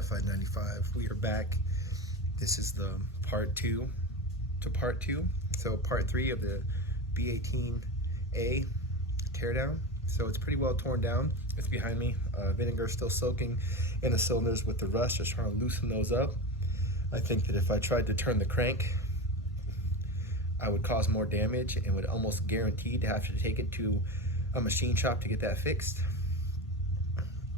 Modified 95. We are back. This is the part 2 to part 2. So part 3 of the B18A teardown. So it's pretty well torn down. It's behind me. Vinegar is still soaking in the cylinders with the rust, just trying to loosen those up. I think that if I tried to turn the crank, I would cause more damage and would almost guaranteed to have to take it to a machine shop to get that fixed.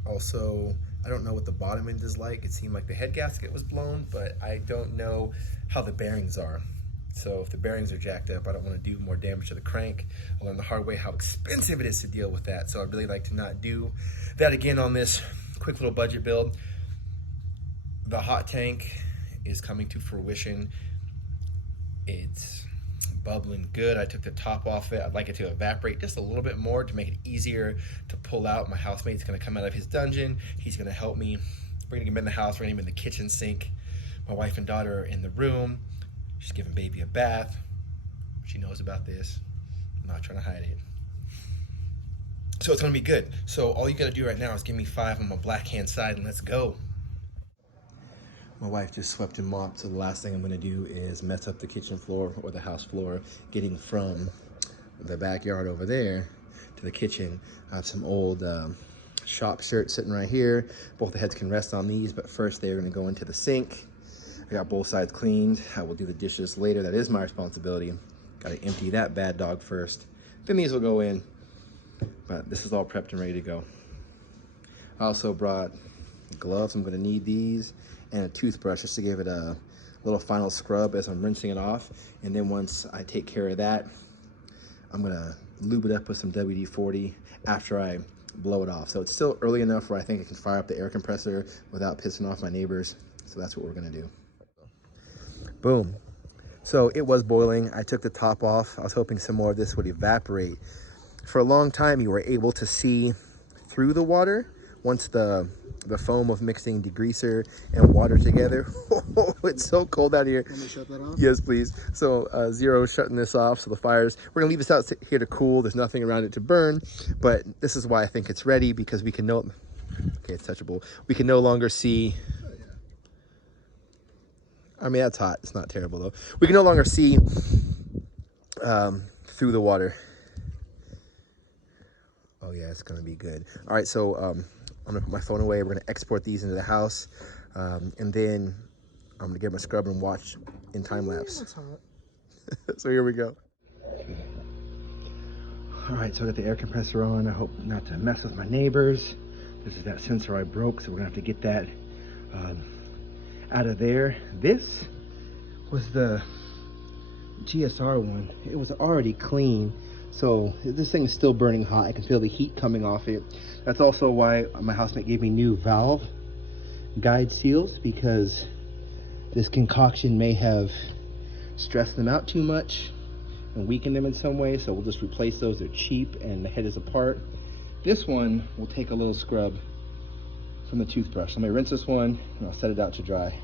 Also, I don't know what the bottom end is like. It seemed like the head gasket was blown, but I don't know how the bearings are. So if the bearings are jacked up, I don't want to do more damage to the crank. I learned the hard way how expensive it is to deal with that. So I'd really like to not do that again on this quick little budget build. The hot tank is coming to fruition. It's bubbling good. I took the top off it. I'd like it to evaporate just a little bit more to make it easier to pull out. My housemate's gonna come out of his dungeon. He's gonna help me. We're gonna get him in the house. We're gonna get him in the kitchen sink. My wife and daughter are in the room. She's giving baby a bath. She knows about this. I'm not trying to hide it. So it's gonna be good. So all you gotta do right now is give me 5 on my black hand side and let's go. My wife just swept and mopped, so the last thing I'm gonna do is mess up the kitchen floor or the house floor, getting from the backyard over there to the kitchen. I have some old shop shirts sitting right here. Both the heads can rest on these, but first they're gonna go into the sink. I got both sides cleaned. I will do the dishes later. That is my responsibility. Gotta empty that bad dog first. Then these will go in, but this is all prepped and ready to go. I also brought gloves. I'm gonna need these, and a toothbrush just to give it a little final scrub as I'm rinsing it off. And then once I take care of that, I'm gonna lube it up with some WD-40 after I blow it off. So it's still early enough where I think I can fire up the air compressor without pissing off my neighbors. So that's what we're gonna do. Boom. So it was boiling. I took the top off. I was hoping some more of this would evaporate. For a long time, you were able to see through the water once the foam of mixing degreaser and water together. It's so cold out here. Let me shut that off? Yes, please. So Zero shutting this off. So the fires, we're gonna leave this out here to cool. There's nothing around it to burn, but this is why I think it's ready, because we can okay, it's touchable. We can no longer see. I mean, that's hot. It's not terrible though. We can no longer see through the water. Oh yeah, it's gonna be good. All right, so I'm gonna put my phone away. We're gonna export these into the house, and then I'm gonna get my scrub and watch in time lapse. That's hot. So here we go. All right, so I got the air compressor on. I hope not to mess with my neighbors. This is that sensor I broke, so we're gonna have to get that out of there. This was the GSR one. It was already clean. So this thing is still burning hot. I can feel the heat coming off it. That's also why my housemate gave me new valve guide seals, because this concoction may have stressed them out too much and weakened them in some way. So we'll just replace those. They're cheap and the head is apart. This one will take a little scrub from the toothbrush. I'm gonna rinse this one and I'll set it out to dry.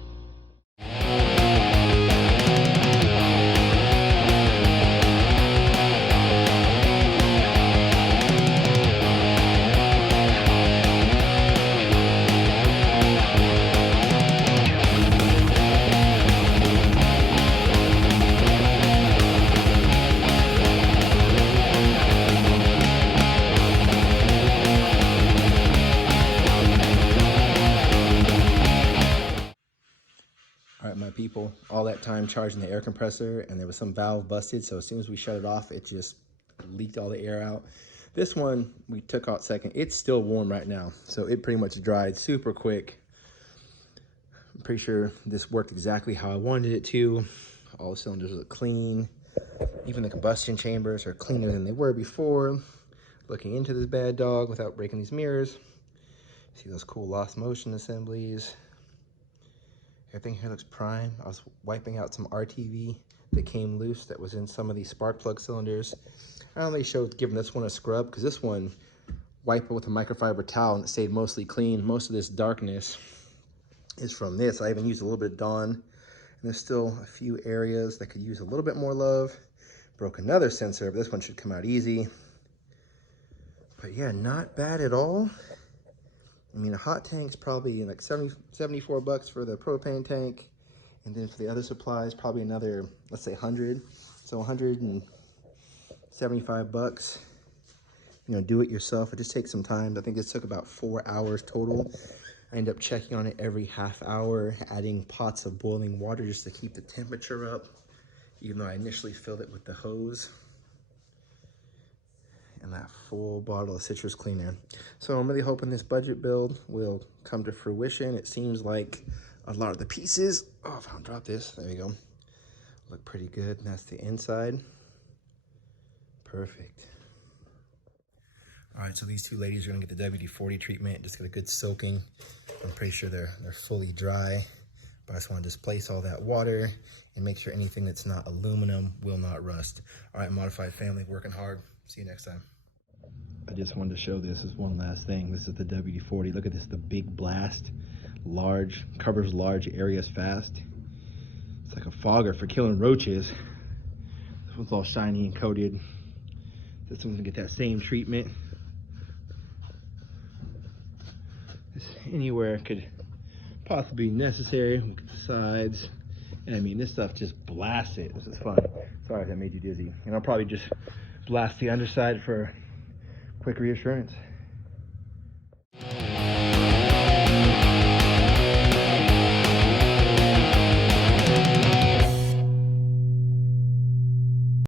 All right, my people, all that time charging the air compressor, and there was some valve busted, so as soon as we shut it off, it just leaked all the air out. This one we took out second. It's still warm right now, so it pretty much dried super quick. I'm pretty sure this worked exactly how I wanted it to. All the cylinders look clean. Even the combustion chambers are cleaner than they were before. Looking into this bad dog without breaking these mirrors. See those cool lost motion assemblies. Everything here looks prime. I was wiping out some RTV that came loose that was in some of these spark plug cylinders. I only showed giving this one a scrub because this one wiped it with a microfiber towel and it stayed mostly clean. Most of this darkness is from this. I even used a little bit of Dawn, and there's still a few areas that could use a little bit more love. Broke another sensor, but this one should come out easy. But yeah, not bad at all. I mean, a hot tank's probably like 74 bucks for the propane tank. And then for the other supplies, probably another, let's say 100. So 175 bucks. You know, do it yourself. It just takes some time. I think this took about 4 hours total. I end up checking on it every half hour, adding pots of boiling water just to keep the temperature up, even though I initially filled it with the hose and that full bottle of citrus cleaner. So I'm really hoping this budget build will come to fruition. It seems like a lot of the pieces, oh, if I don't drop this, there you go, look pretty good. And that's the inside. Perfect. All right, so these two ladies are gonna get the WD-40 treatment, just get a good soaking. I'm pretty sure they're fully dry, but I just wanna displace all that water and make sure anything that's not aluminum will not rust. All right, Modified family, working hard. See you next time. I just wanted to show this as one last thing. This is the WD-40. Look at this, the big blast, large, covers large areas fast. It's like a fogger for killing roaches. This one's all shiny and coated. This one's gonna get that same treatment. Anywhere could possibly be necessary. Look at the sides. And I mean, this stuff just blasts it. This is fun. Sorry if that made you dizzy. And I'll probably just blast the underside for quick reassurance.